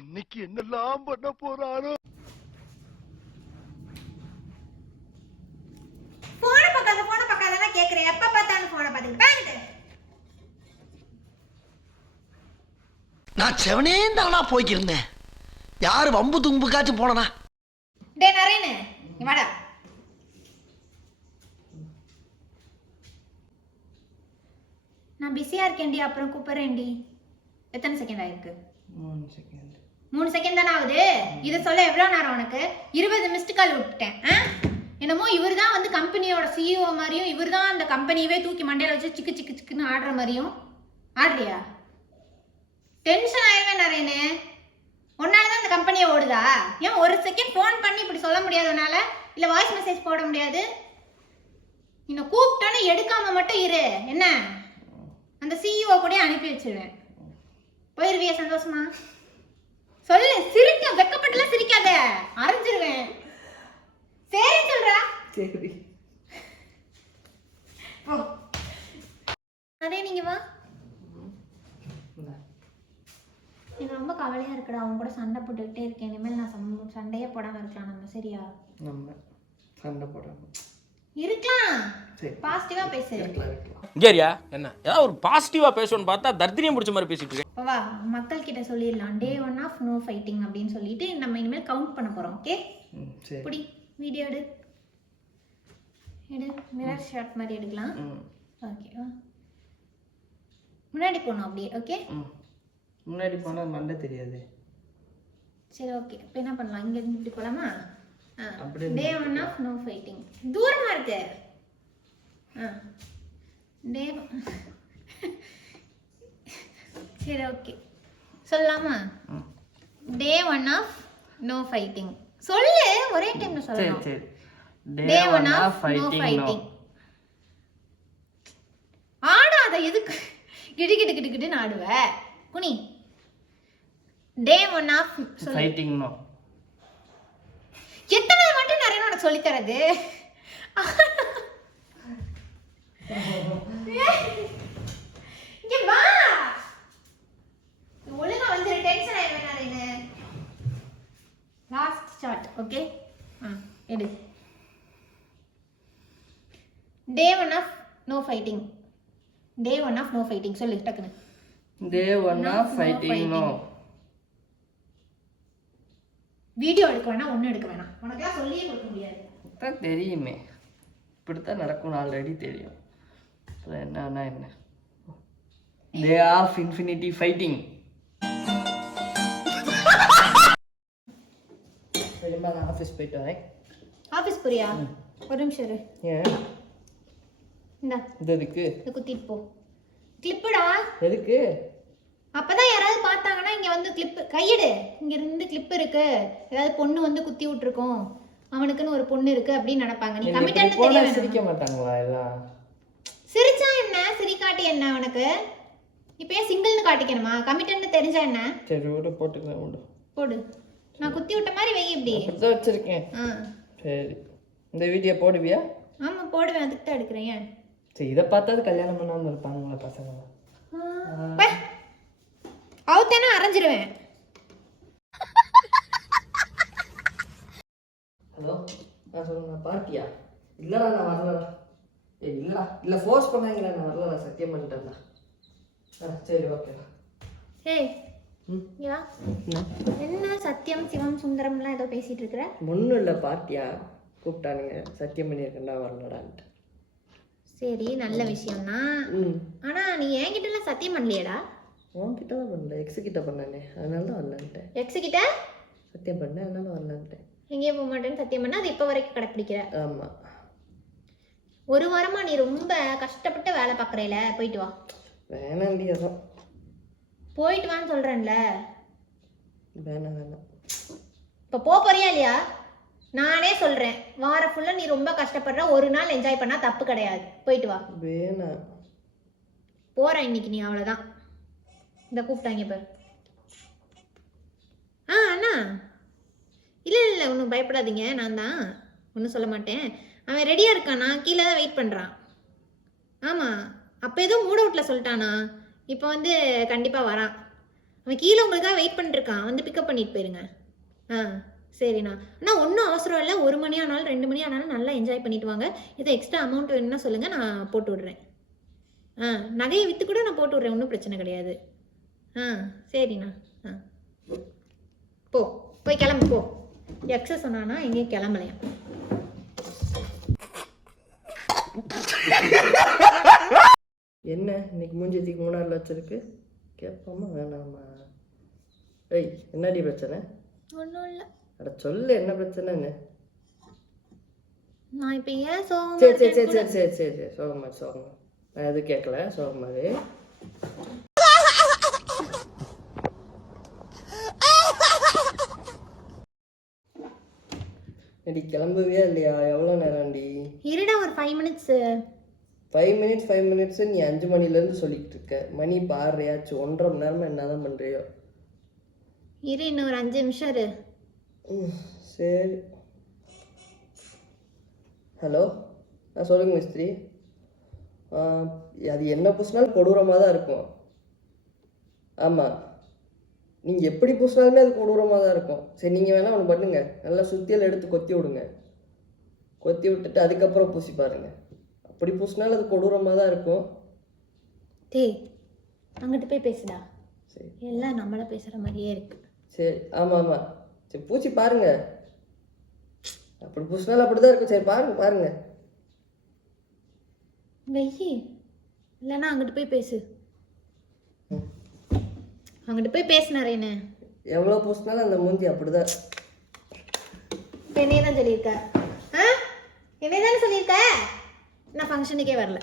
இன்னைக்கு என்னெல்லாம் பண்ண போறாரோ. போன பக்காத கேக்குறேன். எப்ப பார்த்தாலும் போன பாத்துக்கிட்டு நான் செவனே தானா போய்க்கிருந்தேன். யாரு வம்பு தும்புக்காச்சும் போனனா? டே நரேனு நீ வாடா. நான் பிஸியா இருக்கேன்டி, அப்புறம் கூப்பிடுறேன்டி. எத்தனை செகண்ட் ஆயிருக்கு? 3 செகண்ட் தானே ஆகுது. இதை சொல்ல எவ்வளவு நேரம் உனக்கு? 20 மிஸ்டு கால் விட்டுட்டேன். என்னமோ இவர் தான் வந்து கம்பெனியோட சிஇஓ மாதிரியும், இவர் தான் அந்த கம்பெனியவே தூக்கி மண்டையில வச்சு சிக்கு சிக்கு சிக்குன்னு ஆடுற மாதிரியும் ஆடுறியா? டென்ஷன் ஆயிடுவேன் நரேனு. உன்னாலதான் இந்த கம்பெனியை ஓடுதா? ஏன் ஒரு செகண்ட் ஃபோன் பண்ணி இப்படி சொல்ல முடியாதனால? இல்ல வாய்ஸ் மெசேஜ் போட முடியாது? இன்னும் கூப்பிட்டோன்னு எடுக்காம மட்டும் இரு. என்ன அந்த சிஇஓ கூட அனுப்பி வச்சிருவேன். போயிருவியா சந்தோஷமா? சொல்லு. சிரிக்க வெக்கப்பட்டுல சிரிக்காத, அரைஞ்சிருவேன். சரி சொல்றா. சரி போ. அதே நீங்க வா. எனக்கு ரொம்ப கவலையா இருக்குடா. அவங்க கூட சண்டை போட்டுக்கிட்டே இருக்கேன். இனிமேல் நான் சண்டையே போடாம இருக்கலாம் நம்ம. சரியா? நம்ம சண்டை போடாம இருக்கலாம். பாசிட்டிவா பேசு. இங்கேரியா என்ன ஏதாவது ஒரு பாசிட்டிவா பேசணும்னு பார்த்தா தர்தினியம் பிடிச்ச மாதிரி பேசிட்டு இருக்கேன். வா மக்கள் கிட்ட சொல்லிடலாம். Day 1 of no fighting அப்படின்னு சொல்லிட்டு நம்ம இனிமேல் கவுண்ட் பண்ண போறோம். ஓகே? புடி வீடியோ எடு. மிரர் ஷாட் மாதிரி எடுக்கலாம். ஓகே, முன்னாடி போகணும் அப்படியே. ஓகே, முன்னாடி போனா மண்டை தெரியாது. சரி ஓகே. இப்போ என்ன பண்ணலாம்? இங்க இருந்து இப்படி போலாமா? Day 1 of no fighting. தூரமா இருக்கு. டே சரி ஓகே சொல்லலாமா? Day 1 of no fighting. சொல்லு, ஒரே டைம்ல சொல்லணும். சரி. Day 1 of no fighting. ஆடாத எதுக்கு கிடு கிடு கிடு கிடுன்னு ஆடுவ? குனி. Day 1 of fighting no. எத்தனை மட்டும் நிறைய உனக்கு சொல்லி தரது? இங்க வா. ஒழுங்கா வந்து டென்ஷன் ஆயிடுவேன் நானே. Last shot. ஓகே, எடு. Day 1 of no fighting. Day 1 of no fighting. சொல்லு டக்குனு. Day 1 of fighting no. Video எடுக்க வேணாம், ஒன்றும் எடுக்க வேணாம். உனக்கெல்லாம் சொல்லியே கொடுக்க முடியாது. அதான் தெரியுமே, இப்படித்தான் நடக்கும்னு ஆல்ரெடி தெரியும். அப்புறம் என்ன Day of infinity fighting. சரிம்மா, நான் ஆஃபீஸ் போயிட்டு வரேன். ஆஃபீஸ் போறியா? ஒரு நிமிஷம் இரு. ஏன் இந்தா இது எதுக்கு? இதை குத்திட்டு போ. கிளிப்புடா. எதுக்கு? அப்பதான் யாராவது பார்த்தாங்கன்னா இங்க வந்து கிளிப் கையெடு. இங்க இருந்து கிளிப் இருக்கு, ஏதாவது பொண்ணு வந்து குத்தி விட்டுருக்கோம், அவனுக்குன்னு ஒரு பொண்ணு இருக்கு அப்படின்னு நினைப்பாங்க. நீ கமிட்டட்னு தெரியல. சிரிக்க மாட்டாங்களா எல்லாம்? சிரிச்சா என்ன, சிரிக்காட்டி என்ன? உனக்கு இப்போ ஏன் சிங்கிள்னு காட்டிக்கணுமா? கமிட்டட்னு தெரிஞ்சா என்ன? சரி விடு, போட்டுக்கலாம். போடு. நான் குத்தி விட்ட மாதிரி வை. இப்படி அப்படிதான் வச்சிருக்கேன். சரி, இந்த வீடியோ போடுவியா? ஆமா போடுவேன், அதுக்கு தான் எடுக்கிறேன். ஏன்? சரி, இதை பார்த்தாது கல்யாணம் பண்ணாமல் இருப்பாங்களா பசங்க? அவுத்தேனா அரைஞ்சிருவேன். ஹலோ, நான் சொல்லுங்க. பார்ட்டியா? இல்லைடா, நான் வரலடா. இல்லை ஃபோர்ஸ் பண்ணாங்களா? நான் வரலடா, சத்தியம் பண்ணிட்டேன்டா. சரி ஓகேடா. ஏய் யா, என்ன சத்தியம் சிவம் சுந்தரம்லாம் ஏதோ பேசிட்டு இருக்கிற? ஒன்றும் இல்லை, பார்ட்டியா கூப்பிட்டானுங்க, சத்தியம் பண்ணியிருக்கேன்டா, வரலடான்ட்டு. சரி, நல்ல விஷயம்தான். ஆனா நீ என்கிட்டலாம் சத்தியம் பண்ணலையேடா. உன்கிட்ட தான் பண்ணல, எக்ஸு கிட்ட பண்ணானே, அதனால தான் வரலான்ட்டேன். எக்ஸு கிட்ட சத்தியம் பண்ணேன், அதனால வரலான்ட்டேன். எங்கேயும் போக மாட்டேன்னு சத்தியம் பண்ண, அது இப்போ வரைக்கும் கடைப்பிடிக்கிற? ஆமாம். ஒரு வாரமா நீ ரொம்ப கஷ்டப்பட்டு வேலை பார்க்குறேல, போயிட்டு வா. வேணாண்டி, அதான் போயிட்டு வான்னு சொல்றேன்ல. வேணாம். இப்போ போறியா இல்லையா? நானே சொல்றேன், வாரம் ஃபுல்லா நீ ரொம்ப கஷ்டப்படுற, ஒரு நாள் என்ஜாய் பண்ணா தப்பு கிடையாது. போயிட்டு வா. வேணாம். போறேன் இன்னைக்கு. நீ அவ்வளோதான். இந்த கூப்பிட்டாங்க பாரு. அண்ணா இல்லை ஒன்றும் பயப்படாதீங்க, நான் தான் ஒன்றும் சொல்ல மாட்டேன். அவன் ரெடியாக இருக்கானா? கீழே தான் வெயிட் பண்ணுறான். ஆமாம், அப்போ ஏதோ மூட் அவுட்டில் சொல்லிட்டானா, இப்போ வந்து கண்டிப்பாக வரான். அவன் கீழே உங்களுக்காக வெயிட் பண்ணிட்டுருக்கான், வந்து பிக்கப் பண்ணிட்டு போயிருங்க. ஆ சரிண்ணா. அண்ணா ஒன்றும் அவசரம் இல்லை, 1 மணி ஆனாலும் 2 மணி ஆனாலும் நல்லா என்ஜாய் பண்ணிட்டு வாங்க. இதை எக்ஸ்ட்ரா அமௌண்ட் வேணும்னா சொல்லுங்கள், நான் போட்டு விட்றேன். நகையை விற்று கூட நான் போட்டு விட்றேன், ஒன்றும் பிரச்சனை கிடையாது. சரிண்ணா. போய் கிளம்பு போ. எக்ஸஸ் சொன்னானா எங்கேயும் கிளம்பலையா? என்ன இன்னைக்கு மூஞ்சியத்துக்கு 3.5 லட்சம் இருக்கு, கேட்போமா வேணாமா? ஏய் என்னடி பிரச்சனை? ஒன்றும் இல்லை. அட சொல்லு என்ன பிரச்சனைன்னு. நான் இப்போ ஏன் சரி சரி சரி சரி சரி சரி சரி சோகமா நான் எதுவும் கேட்கல, சோகமாவே. அடி கிளம்பவே இல்லையா? எவ்வளோ நேரம்டி? இருடா ஒரு 5 மினிட்ஸு. 5 மினிட்ஸ் நீ 5 மணிலேருந்து சொல்லிக்கிட்டு இருக்க. மணி பாடுறியாச்சு 1.5 மணி நேரமாக என்ன தான் பண்ணுறியோ? இரு இன்னும் ஒரு 5 நிமிஷம் இரு. சரி. ஹலோ சொல்லுங்கள் மிஸ்திரி. அது என்ன பூசினாலும் கொடூரமாக தான் இருக்கும். ஆமாம், நீங்கள் எப்படி பூசினாலுமே அது கொடூரமாக தான் இருக்கும். சரி நீங்கள் வேணால் ஒன்று பண்ணுங்க, நல்லா சுத்தியல் எடுத்து கொத்தி விடுங்க. கொத்தி விட்டுட்டு அதுக்கப்புறம் பூசி பாருங்க. அப்படி பூசினாலும் அது கொடூரமாக தான் இருக்கும். டேய் அங்கிட்டு போய் பேசுடா. சரி எல்லாம் நம்மள பேசுகிற மாதிரியே இருக்கு. சரி ஆமாம் ஆமாம் சரி பூச்சி பாருங்க. அப்படி பூசினாலும் அப்படி தான் இருக்கும். சரி பாருங்க. வெயி இல்லைன்னா அங்கிட்டு போய் பேசு. அங்கிட்டு போய் பேசினாரேன்னு எவ்வளோ பூசினாலும் அந்த மூஞ்சி அப்படிதான். என்னையே தான் சொல்லியிருக்க. என்னையே தானே சொல்லியிருக்க. நான் ஃபங்க்ஷனுக்கே வரல.